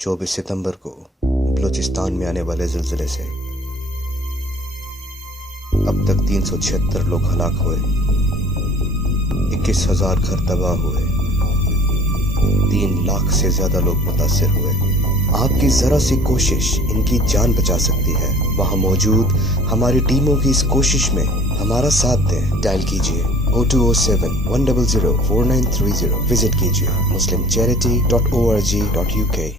24 सितंबर को बलूचिस्तान में आने वाले ज़िलज़िले से अब तक 376 लोग हलाक हुए, 21,000 घर तबाह हुए, 3 लाख से ज्यादा लोग मुतासिर हुए। आपकी जरा सी कोशिश इनकी जान बचा सकती है। वहाँ मौजूद हमारी टीमों की इस कोशिश में हमारा साथ दें। डायल कीजिए 0207 100 4930। विजिट कीजिए muslimcharity.org.uk।